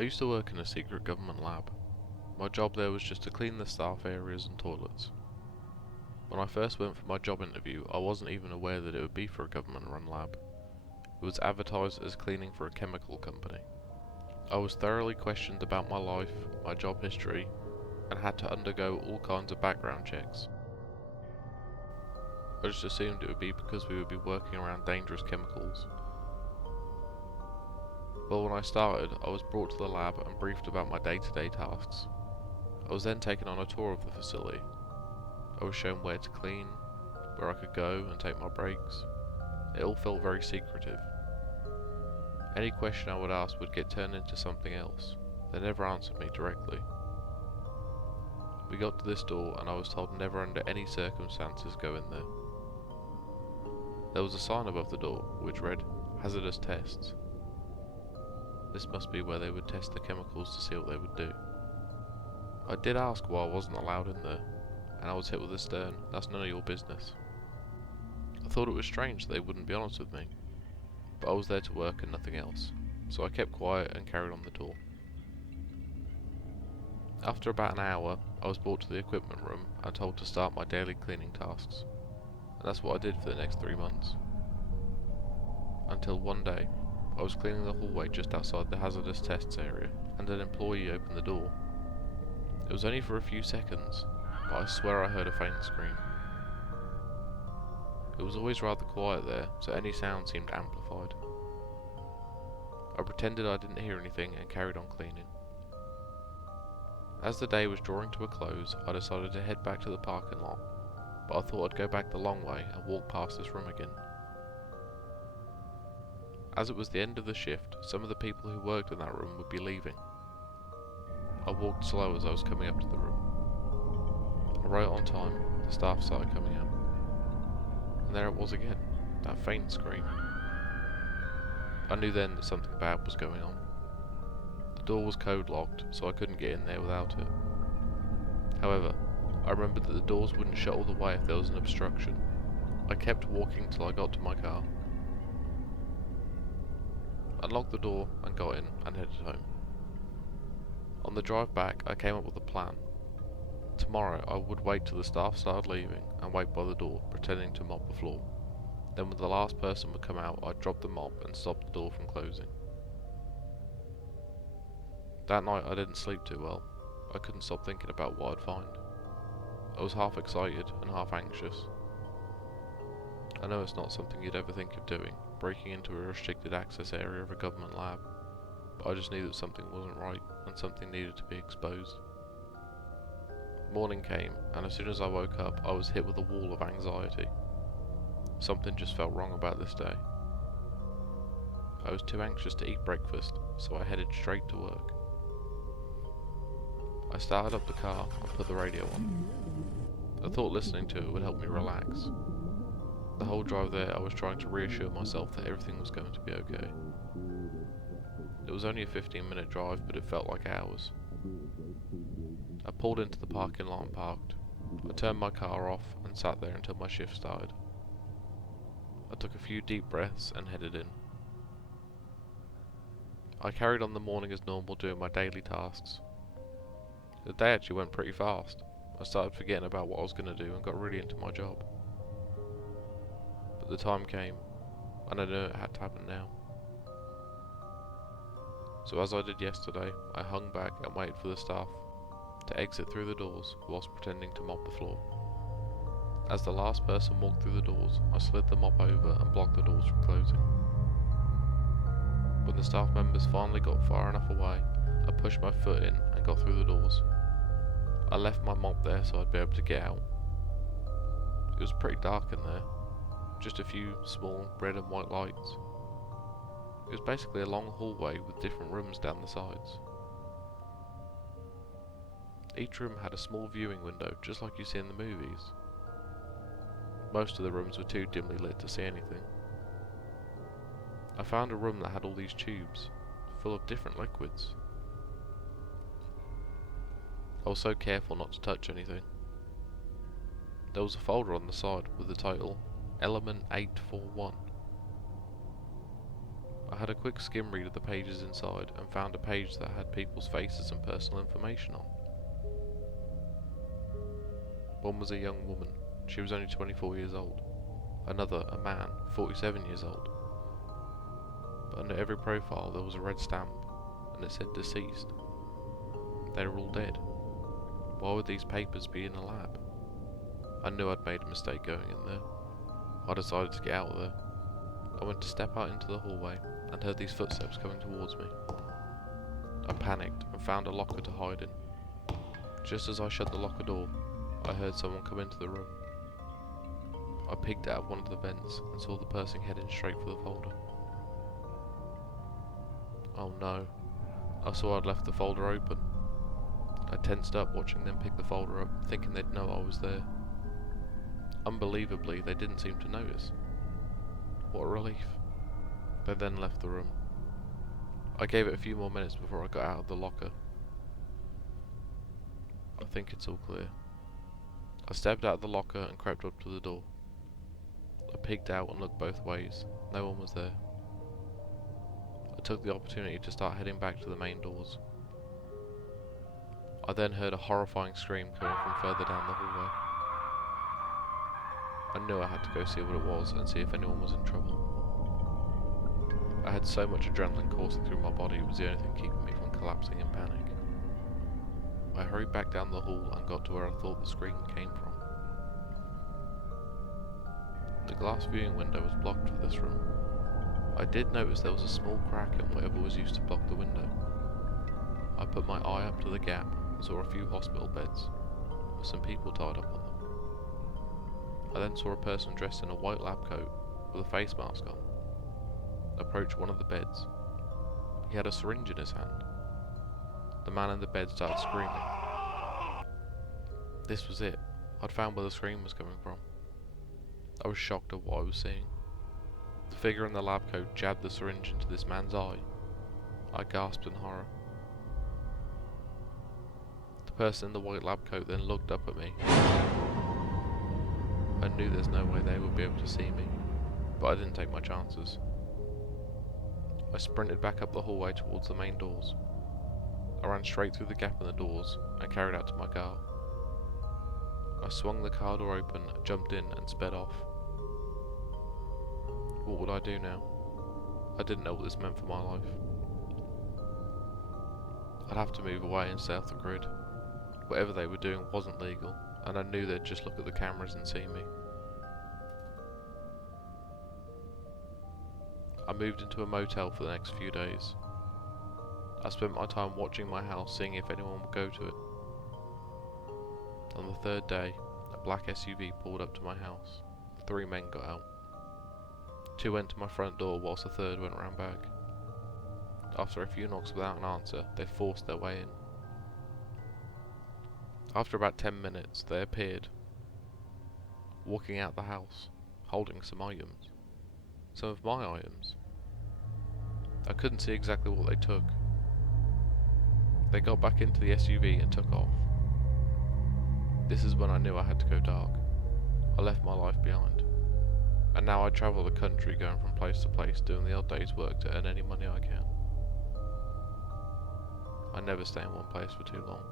I used to work in a secret government lab. My job there was just to clean the staff areas and toilets. When I first went for my job interview, I wasn't even aware that it would be for a government-run lab. It was advertised as cleaning for a chemical company. I was thoroughly questioned about my life, my job history, and had to undergo all kinds of background checks. I just assumed it would be because we would be working around dangerous chemicals. Well, when I started, I was brought to the lab and briefed about my day-to-day tasks. I was then taken on a tour of the facility. I was shown where to clean, where I could go and take my breaks. It all felt very secretive. Any question I would ask would get turned into something else. They never answered me directly. We got to this door and I was told never under any circumstances go in there. There was a sign above the door which read, "Hazardous tests." This must be where they would test the chemicals to see what they would do. I did ask why I wasn't allowed in there, and I was hit with a stern, "That's none of your business." I thought it was strange that they wouldn't be honest with me, but I was there to work and nothing else, so I kept quiet and carried on the tour. After about an hour, I was brought to the equipment room and told to start my daily cleaning tasks, and that's what I did for the next 3 months. Until one day, I was cleaning the hallway just outside the hazardous tests area, and an employee opened the door. It was only for a few seconds, but I swear I heard a faint scream. It was always rather quiet there, so any sound seemed amplified. I pretended I didn't hear anything and carried on cleaning. As the day was drawing to a close, I decided to head back to the parking lot, but I thought I'd go back the long way and walk past this room again. As it was the end of the shift, some of the people who worked in that room would be leaving. I walked slow as I was coming up to the room. Right on time, the staff started coming out. And there it was again, that faint scream. I knew then that something bad was going on. The door was code locked, so I couldn't get in there without it. However, I remembered that the doors wouldn't shut all the way if there was an obstruction. I kept walking till I got to my car. I locked the door and got in and headed home. On the drive back, I came up with a plan. Tomorrow I would wait till the staff started leaving and wait by the door, pretending to mop the floor. Then when the last person would come out, I'd drop the mop and stop the door from closing. That night I didn't sleep too well. I couldn't stop thinking about what I'd find. I was half excited and half anxious. I know it's not something you'd ever think of doing, breaking into a restricted access area of a government lab, but I just knew that something wasn't right and something needed to be exposed. Morning came, and as soon as I woke up, I was hit with a wall of anxiety. Something just felt wrong about this day. I was too anxious to eat breakfast, so I headed straight to work. I started up the car and put the radio on. I thought listening to it would help me relax. The whole drive there, I was trying to reassure myself that everything was going to be okay. It was only a 15-minute drive, but it felt like hours. I pulled into the parking lot and parked. I turned my car off and sat there until my shift started. I took a few deep breaths and headed in. I carried on the morning as normal, doing my daily tasks. The day actually went pretty fast. I started forgetting about what I was going to do and got really into my job. But the time came, and I knew it had to happen now. So as I did yesterday, I hung back and waited for the staff to exit through the doors whilst pretending to mop the floor. As the last person walked through the doors, I slid the mop over and blocked the doors from closing. When the staff members finally got far enough away, I pushed my foot in and got through the doors. I left my mop there so I'd be able to get out. It was pretty dark in there, just a few small red and white lights. It was basically a long hallway with different rooms down the sides. Each room had a small viewing window, just like you see in the movies. Most of the rooms were too dimly lit to see anything. I found a room that had all these tubes, full of different liquids. I was so careful not to touch anything. There was a folder on the side with the title, Element841. I had a quick skim read of the pages inside and found a page that had people's faces and personal information on. One was a young woman. She was only 24 years old. Another, a man, 47 years old. But under every profile there was a red stamp, and it said deceased. They were all dead. Why would these papers be in a lab? I knew I'd made a mistake going in there. I decided to get out of there. I went to step out into the hallway and heard these footsteps coming towards me. I panicked and found a locker to hide in. Just as I shut the locker door, I heard someone come into the room. I peeked out of one of the vents and saw the person heading straight for the folder. Oh no, I saw I'd left the folder open. I tensed up watching them pick the folder up, thinking they'd know I was there. Unbelievably, they didn't seem to notice. What a relief. They then left the room. I gave it a few more minutes before I got out of the locker. I think it's all clear. I stepped out of the locker and crept up to the door. I peeked out and looked both ways. No one was there. I took the opportunity to start heading back to the main doors. I then heard a horrifying scream coming from further down the hallway. I knew I had to go see what it was and see if anyone was in trouble. I had so much adrenaline coursing through my body, it was the only thing keeping me from collapsing in panic. I hurried back down the hall and got to where I thought the scream came from. The glass viewing window was blocked for this room. I did notice there was a small crack in whatever was used to block the window. I put my eye up to the gap and saw a few hospital beds, with some people tied up on them. I then saw a person dressed in a white lab coat with a face mask on approach one of the beds. He had a syringe in his hand. The man in the bed started screaming. This was it. I'd found where the scream was coming from. I was shocked at what I was seeing. The figure in the lab coat jabbed the syringe into this man's eye. I gasped in horror. The person in the white lab coat then looked up at me. I knew there's no way they would be able to see me, but I didn't take my chances. I sprinted back up the hallway towards the main doors. I ran straight through the gap in the doors and carried out to my car. I swung the car door open, jumped in and sped off. What would I do now? I didn't know what this meant for my life. I'd have to move away and stay off the grid. Whatever they were doing wasn't legal, and I knew they'd just look at the cameras and see me. I moved into a motel for the next few days. I spent my time watching my house, seeing if anyone would go to it. On the third day, a black SUV pulled up to my house. 3 men got out. 2 went to my front door whilst the third went round back. After a few knocks without an answer, they forced their way in. After about 10 minutes, they appeared, walking out the house, holding some items. Some of my items. I couldn't see exactly what they took. They got back into the SUV and took off. This is when I knew I had to go dark. I left my life behind. And now I travel the country going from place to place doing the odd day's work to earn any money I can. I never stay in one place for too long.